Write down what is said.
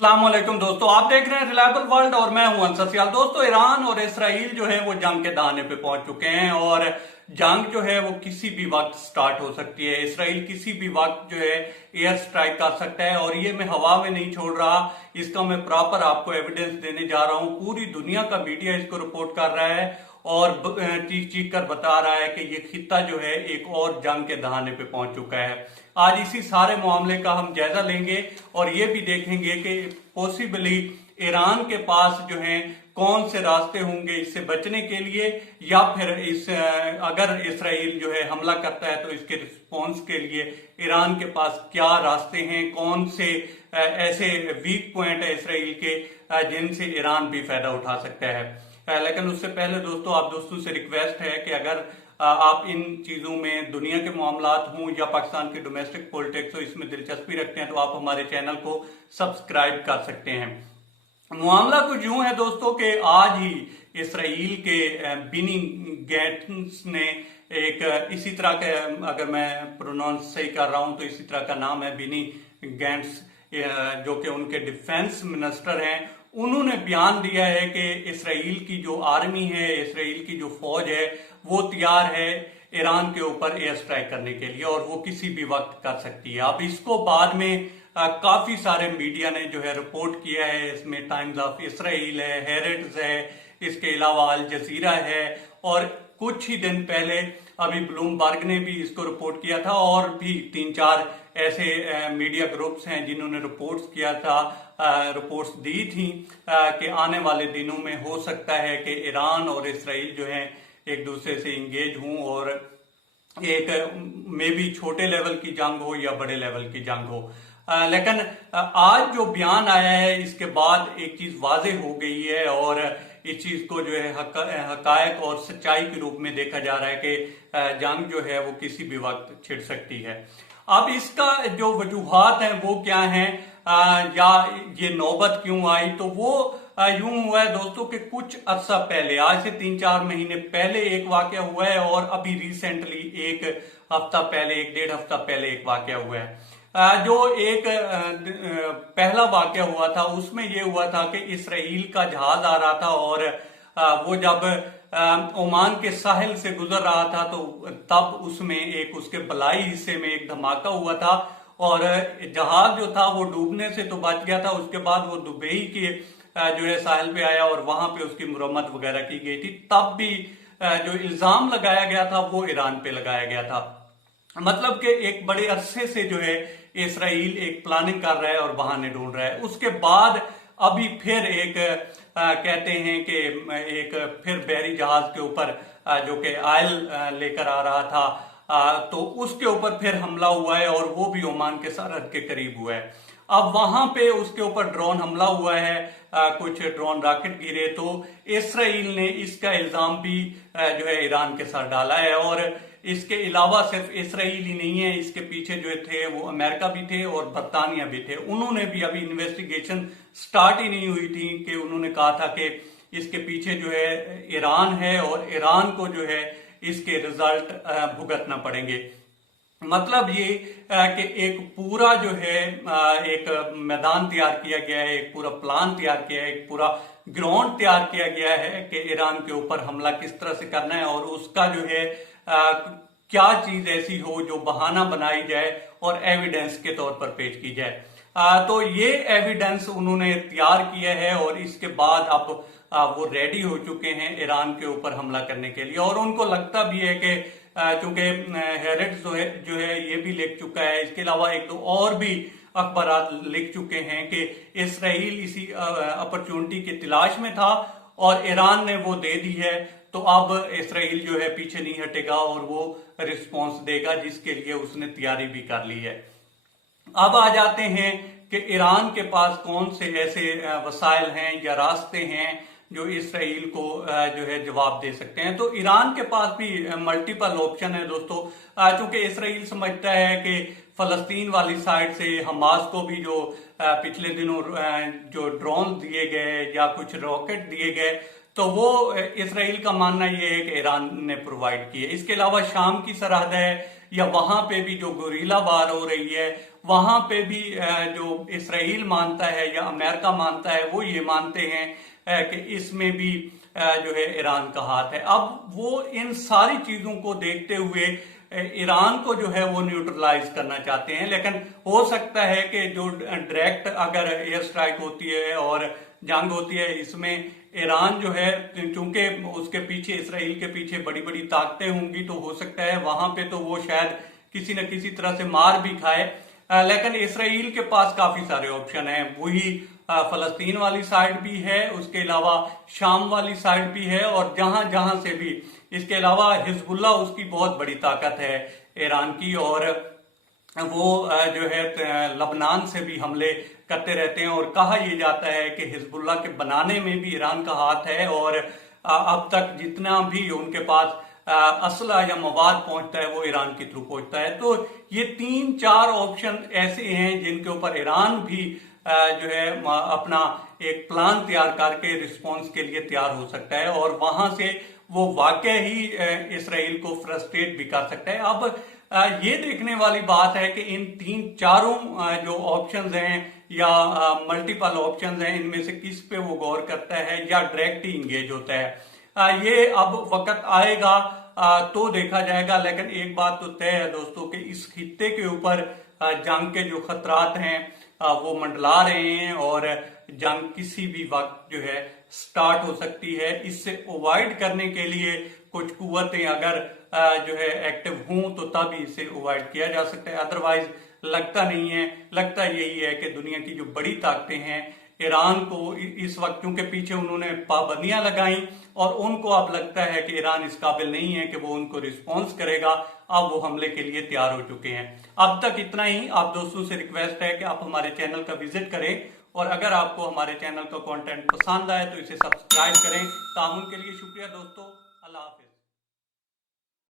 अस्सलाम वालेकुम दोस्तों, आप देख रहे हैं रिलायबल वर्ल्ड और मैं हूं अंसर सियाल। दोस्तों, ईरान और इसराइल जो है वो जंग के दहाने पे पहुंच चुके हैं और जंग जो है वो किसी भी वक्त स्टार्ट हो सकती है। इसराइल किसी भी वक्त जो है एयर स्ट्राइक कर सकता है और ये मैं हवा में नहीं छोड़ रहा, इसका मैं प्रॉपर आपको एविडेंस देने जा रहा हूं। पूरी दुनिया का मीडिया इसको रिपोर्ट कर रहा है और चीख चीख कर बता रहा है कि ये खित्ता जो है एक और जंग के दहाने पे पहुंच चुका है। आज इसी सारे मामले का हम जायजा लेंगे और ये भी देखेंगे कि पॉसिबली ईरान के पास जो है कौन से रास्ते होंगे इससे बचने के लिए, या फिर अगर इसराइल जो है हमला करता है तो इसके रिस्पॉन्स के लिए ईरान के पास क्या रास्ते हैं, कौन से ऐसे वीक पॉइंट है इसराइल के जिनसे ईरान भी फायदा उठा सकता है। लेकिन उससे पहले दोस्तों, आप दोस्तों से रिक्वेस्ट है कि अगर आप इन चीजों में दुनिया के मामलात हों या पाकिस्तान की डोमेस्टिक पॉलिटिक्स हो, इसमें दिलचस्पी रखते हैं तो आप हमारे चैनल को सब्सक्राइब कर सकते हैं। मामला कुछ यूं है दोस्तों कि आज ही इसराइल के बिनी गैट्स ने एक इसी तरह के, अगर मैं प्रोनाउंस सही कर रहा हूं तो इसी तरह का नाम है बिनी गैट्स, जो कि उनके डिफेंस मिनिस्टर हैं, उन्होंने बयान दिया है कि इसराइल की जो आर्मी है, इसराइल की जो फौज है वो तैयार है ईरान के ऊपर एयर स्ट्राइक करने के लिए और वो किसी भी वक्त कर सकती है। अब इसको बाद में काफी सारे मीडिया ने जो है रिपोर्ट किया है। इसमें टाइम्स ऑफ इसराइल है, हेरेट्स है, इसके अलावा अल जजीरा है और कुछ ही दिन पहले अभी ब्लूमबर्ग ने भी इसको रिपोर्ट किया था और भी 3-4 ऐसे मीडिया ग्रुप्स हैं जिन्होंने रिपोर्ट्स किया था, रिपोर्ट्स दी थी कि आने वाले दिनों में हो सकता है कि ईरान और इसराइल जो है एक दूसरे से इंगेज हों और एक मे बी छोटे लेवल की जंग हो या बड़े लेवल की जंग हो। लेकिन आज जो बयान आया है इसके बाद एक चीज वाज़ेह हो गई है और इस चीज को जो है हकायक और सच्चाई के रूप में देखा जा रहा है कि जंग जो है वो किसी भी वक्त छिड़ सकती है। अब इसका जो वजूहात हैं वो क्या हैं, या ये नौबत क्यों आई, तो वो यूं हुआ है दोस्तों कि कुछ अरसा पहले, आज से 3-4 महीने पहले एक वाकया हुआ है और अभी रिसेंटली एक हफ्ता पहले, 1-1.5 हफ्ता पहले एक वाकया हुआ है। जो एक पहला वाकया हुआ था उसमें ये हुआ था कि इसराइल का जहाज आ रहा था और वो जब ओमान के साहिल से गुजर रहा था तो तब उसमें एक उसके बलाई हिस्से में एक धमाका हुआ था और जहाज जो था वो डूबने से तो बच गया था। उसके बाद वो दुबई के जो है साहिल पे आया और वहां पे उसकी मुरम्मत वगैरह की गई थी। तब भी जो इल्जाम लगाया गया था वो ईरान पे लगाया गया था। मतलब कि एक बड़े अरसे से जो है इसराइल एक प्लानिंग कर रहा है और बहाने ढूंढ रहा है। उसके बाद अभी फिर एक कहते हैं कि एक फिर बहरी जहाज के ऊपर जो कि आयल लेकर आ रहा था, तो उसके ऊपर फिर हमला हुआ है और वो भी ओमान के सरहद के करीब हुआ है। अब वहां पे उसके ऊपर ड्रोन हमला हुआ है, कुछ ड्रोन रॉकेट गिरे, तो इसराइल ने इसका इल्जाम भी जो है ईरान के साथ डाला है। और इसके अलावा सिर्फ इसराइल ही नहीं है, इसके पीछे जो थे वो अमेरिका भी थे और बरतानिया भी थे। उन्होंने भी अभी इन्वेस्टिगेशन स्टार्ट ही नहीं हुई थी कि उन्होंने कहा था कि इसके पीछे जो है ईरान है और ईरान को जो है इसके रिजल्ट भुगतना पड़ेंगे। मतलब ये कि एक पूरा जो है एक मैदान तैयार किया गया है, एक पूरा प्लान तैयार किया है, एक पूरा ग्राउंड तैयार किया गया है कि ईरान के ऊपर हमला किस तरह से करना है और उसका जो है क्या चीज ऐसी हो जो बहाना बनाई जाए और एविडेंस के तौर पर पेश की जाए। तो ये एविडेंस उन्होंने तैयार किया है और इसके बाद अब वो रेडी हो चुके हैं ईरान के ऊपर हमला करने के लिए। और उनको लगता भी है कि चूंकि हेरेट्स जो है ये भी लिख चुका है, इसके अलावा 1-2 और भी अखबार लिख चुके हैं कि इसराइल इसी अपॉर्चुनिटी की तलाश में था और ईरान ने वो दे दी है। तो अब इसराइल जो है पीछे नहीं हटेगा और वो रिस्पॉन्स देगा जिसके लिए उसने तैयारी भी कर ली है। अब आ जाते हैं कि ईरान के पास कौन से ऐसे वसाइल हैं या रास्ते हैं जो इसराइल को जो है जवाब दे सकते हैं। तो ईरान के पास भी मल्टीपल ऑप्शन है दोस्तों, चूंकि इसराइल समझता है कि फलस्तीन वाली साइड से हमास को भी जो पिछले दिनों जो ड्रोन दिए गए या कुछ रॉकेट दिए गए, तो वो इसराइल का मानना ये है कि ईरान ने प्रोवाइड किए। इसके अलावा शाम की सरहद है या वहां पे भी जो गुरीला वार हो रही है, वहां पे भी जो इसराइल मानता है या अमेरिका मानता है, वो ये मानते हैं कि इसमें भी जो है ईरान का हाथ है। अब वो इन सारी चीजों को देखते हुए ईरान को जो है वो न्यूट्रलाइज करना चाहते हैं, लेकिन हो सकता है कि जो डायरेक्ट अगर एयर स्ट्राइक होती है और जंग होती है, इसमें ईरान जो है, चूंकि उसके पीछे, इसराइल के पीछे बड़ी बड़ी ताकतें होंगी, तो हो सकता है वहां पे तो वो शायद किसी न किसी तरह से मार भी खाए। लेकिन इसराइल के पास काफी सारे ऑप्शन हैं। वही फलस्तीन वाली साइड भी है, उसके अलावा शाम वाली साइड भी है, और जहां जहां से भी, इसके अलावा हिजबुल्ला उसकी बहुत बड़ी ताकत है ईरान की, और वो जो है लबनान से भी हमले करते रहते हैं। और कहा यह जाता है कि हिजबुल्ला के बनाने में भी ईरान का हाथ है, और अब तक जितना भी उनके पास असला या मवाद पहुंचता है वो ईरान के थ्रू पहुंचता है। तो ये 3-4 ऑप्शन ऐसे हैं जिनके ऊपर ईरान भी जो है अपना एक प्लान तैयार करके रिस्पॉन्स के लिए तैयार हो सकता है, और वहां से वो वाकई ही इसराइल को फ्रस्ट्रेट भी कर सकता है। अब ये देखने वाली बात है कि इन 3-4 जो ऑप्शंस हैं या मल्टीपल ऑप्शंस हैं, इनमें से किस पे वो गौर करता है या डायरेक्ट ही इंगेज होता है। ये अब वक्त आएगा तो देखा जाएगा। लेकिन एक बात तो तय है दोस्तों कि इस खित्ते के ऊपर जंग के जो खतरात हैं वो मंडला रहे हैं, और जंग किसी भी वक्त जो है स्टार्ट हो सकती है। इससे अवॉइड करने के लिए कुछ कुव्वतें अगर जो है एक्टिव हों तो तब इसे अवॉइड किया जा सकता है, अदरवाइज लगता नहीं है। लगता यही है कि दुनिया की जो बड़ी ताकतें हैं, ईरान को इस वक्त, क्योंकि पीछे उन्होंने पाबंदियां लगाई और उनको अब लगता है कि ईरान इस काबिल नहीं है कि वो उनको रिस्पॉन्स करेगा, अब वो हमले के लिए तैयार हो चुके हैं। अब तक इतना ही। आप दोस्तों से रिक्वेस्ट है कि आप हमारे चैनल का विजिट करें, और अगर आपको हमारे चैनल का कंटेंट पसंद आए तो इसे सब्सक्राइब करें। तामुन के लिए शुक्रिया दोस्तों। अल्लाह हाफिज।